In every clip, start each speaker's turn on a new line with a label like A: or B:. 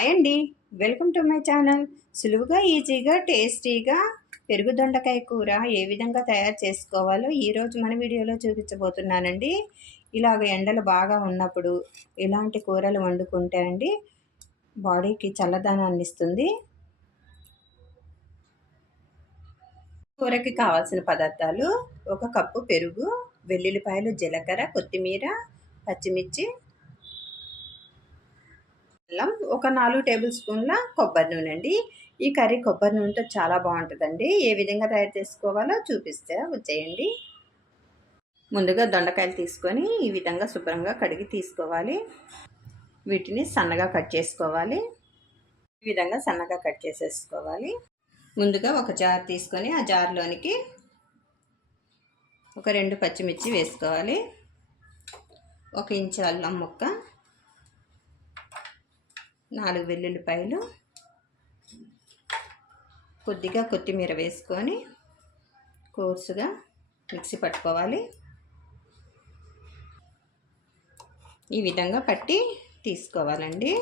A: Hi అండి. Welcome to my channel. సులువుగా ఈజీగా టేస్టీగా పెరుగు దొండకాయ కూర ఏ విధంగా తయారు చేసుకోవాలో ఈరోజు మన వీడియోలో చూపించబోతున్నానండి. ఇలాగ ఎండలు బాగా ఉన్నప్పుడు ఇలాంటి కూరలు వండుకుంటే అండి బాడీకి చల్లదనాన్ని ఇస్తుంది. కూరకి కావాల్సిన పదార్థాలు ఒక కప్పు పెరుగు వెల్లుల్లిపాయలు జీలకర్ర కొత్తిమీర పచ్చిమిర్చి అల్లం ఒక నాలుగు టేబుల్ స్పూన్ల కొబ్బరి నూనె అండి ఈ కర్రీ కొబ్బరి నూనెతో చాలా బాగుంటుందండి. ఏ విధంగా తయారు చేసుకోవాలో చూపిస్తే వచ్చేయండి. ముందుగా దొండకాయలు తీసుకొని ఈ విధంగా శుభ్రంగా కడిగి తీసుకోవాలి. వీటిని సన్నగా కట్ చేసుకోవాలి. ఈ విధంగా సన్నగా కట్ చేసేసుకోవాలి. ముందుగా ఒక జార్ తీసుకొని ఆ జార్లోనికి ఒక రెండు పచ్చిమిర్చి వేసుకోవాలి. ఒక ఇంచు అల్లం ముక్క. నాలుగు వెల్లుల్లిపాయలు కొద్దిగా కొత్తిమీర వేసుకొని కోర్సుగా మిక్సీ పట్టుకోవాలి. ఈ విధంగా పట్టి తీసుకోవాలండి.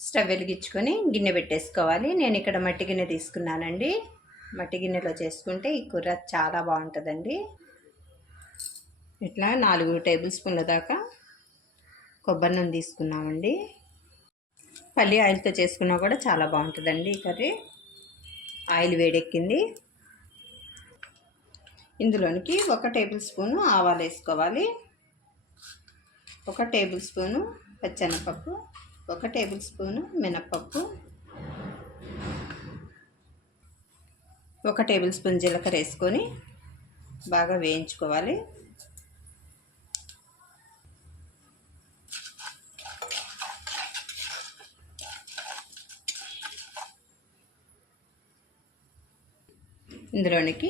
A: స్టవ్ వెలిగించుకొని గిన్నె పెట్టేసుకోవాలి. నేను ఇక్కడ మట్టి గిన్నె తీసుకున్నానండి. మట్టి గిన్నెలో చేసుకుంటే ఈ కూర చాలా బాగుంటుందండి. ఇట్లా నాలుగు టేబుల్ స్పూన్ల దాకా కొబ్బరి నూనె తీసుకున్నామండి. పల్లి ఆయిల్తో చేసుకున్నా కూడా చాలా బాగుంటుందండి ఈ కర్రీ. ఆయిల్ వేడెక్కింది. ఇందులోనికి ఒక టేబుల్ స్పూను ఆవాలు వేసుకోవాలి. ఒక టేబుల్ స్పూను పచ్చెనపప్పు ఒక టేబుల్ స్పూను మినప్పప్పు ఒక టేబుల్ స్పూన్ జీలకర్ర వేసుకొని బాగా వేయించుకోవాలి. ఇందులోనికి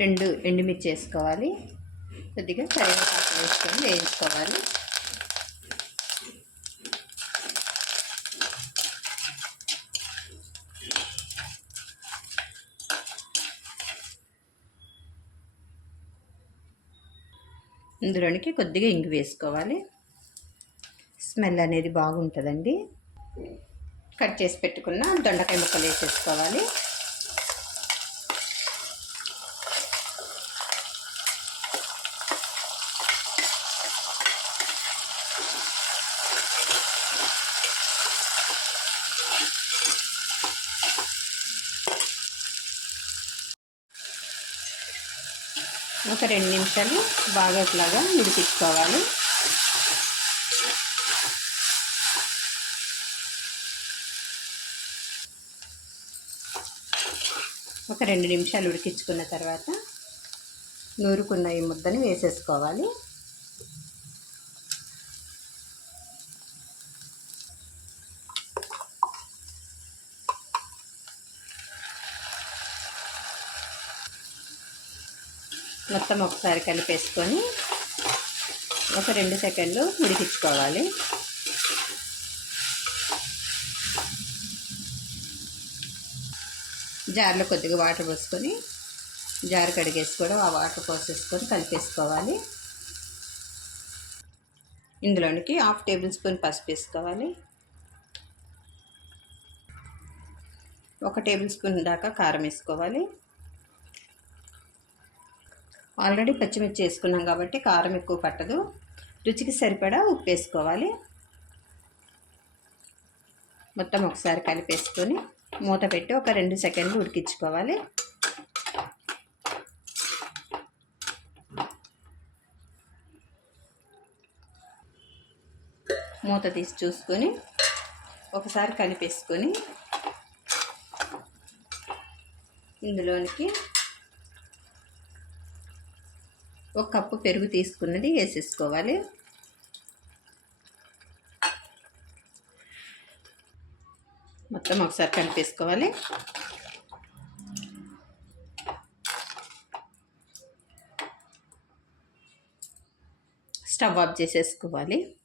A: రెండు ఎండుమిర్చి వేసుకోవాలి కొద్దిగా కరివేపాకు వేసుకొని వేయించుకోవాలి. ఇందులోనికి కొద్దిగా ఇంగు వేసుకోవాలి. స్మెల్ అనేది బాగుంటుందండి. కట్ చేసి పెట్టుకున్న దొండకాయ ముక్కలు వేసేసుకోవాలి. ఒక రెండు నిమిషాలు బాగా ఇట్లాగా ఉడికించుకోవాలి. ఒక రెండు నిమిషాలు ఉడికించుకున్న తర్వాత నూరుకున్న ఈ ముద్దని వేసేసుకోవాలి. మొత్తం ఒకసారి కలిపేసుకొని ఒక రెండు సెకండ్లు ఉడికించుకోవాలి. జార్లో కొద్దిగా వాటర్ పోసుకొని జార్ కూడా ఆ వాటర్ పోసేసుకొని కలిపేసుకోవాలి. ఇందులోనికి హాఫ్ టేబుల్ స్పూన్ పసుపు వేసుకోవాలి. ఒక టేబుల్ స్పూన్ దాకా కారం వేసుకోవాలి. ఆల్రెడీ పచ్చిమిర్చి వేసుకున్నాం కాబట్టి కారం ఎక్కువ పట్టదు. రుచికి సరిపడా ఉప్పు వేసుకోవాలి. మొత్తం ఒకసారి కలిపేసుకొని మూత పెట్టి ఒక రెండు సెకండ్లు ఉడికించుకోవాలి. మూత తీసి చూసుకొని ఒకసారి కలిపేసుకొని ఇందులోనికి ఒక కప్పు పెరుగు తీసుకున్నది వేసేసుకోవాలి. మొత్తం ఒకసారి కలిపేసుకోవాలి. స్టవ్ ఆఫ్ చేసేసుకోవాలి.